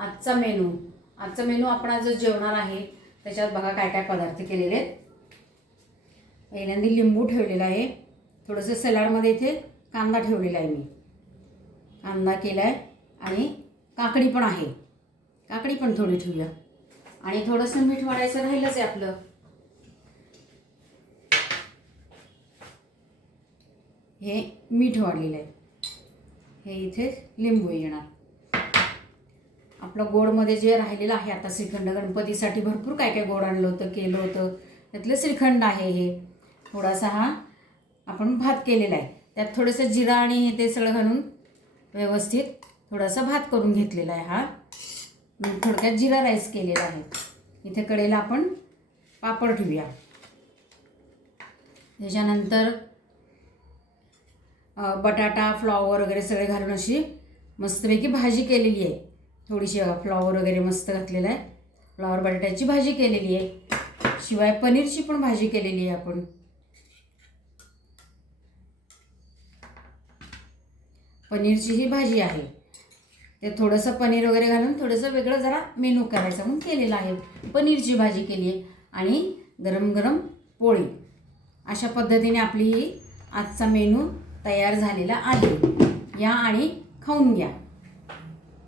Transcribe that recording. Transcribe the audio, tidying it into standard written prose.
आजचा मेनू आपण आज जेवणार आहे। त्याच्यात बघा काय काय पदार्थ केलेले आहेत। पहिल्यांदा लिंबू ठेवलेला आहे, थोडंसं सलाडमध्ये इथे कांदा ठेवलेला आहे, मी कांदा केला आहे आणि काकडी पण आहे, काकडी पण थोडी ठेवूया आणि थोडंसं मीठ वाढायचं राहिलंच आहे आपलं। हे मीठ वाढलेलं आहे, हे इथे लिंबू येणार। आपलं गोडमध्ये जे राहिलेलं आहे आता श्रीखंड, गणपतीसाठी भरपूर काय काय गोड आणलं होतं, केलं होतं, त्यातलं श्रीखंड आहे। हे थोडासा हा आपण भात केलेला आहे, त्यात थोडंसं जिरा आणि ते सगळं घालून व्यवस्थित थोडासा भात करून घेतलेला आहे। हा थोडक्यात जिरा राईस केलेला आहे। इथे कडेला आपण पापड ठेवूया। त्याच्यानंतर बटाटा फ्लॉवर वगैरे सगळे घालून अशी मस्तपैकी भाजी केलेली आहे। थोडीशी फ्लॉवर वगैरे मस्त घातलेला आहे, फ्लॉवर बटाट्याची भाजी केलेली आहे। शिवाय पनीरची पण भाजी केलेली आहे आपण। पनीरची ही भाजी आहे, ते थोडंसं पनीर वगैरे घालून थोडंसं वेगळं जरा मेनू करायचं म्हणून केलेलं आहे। पनीरची भाजी केली आहे आणि गरम गरम पोळी। अशा पद्धतीने आपली ही आजचा मेनू तयार झालेला आहे। या आणि खाऊन घ्या।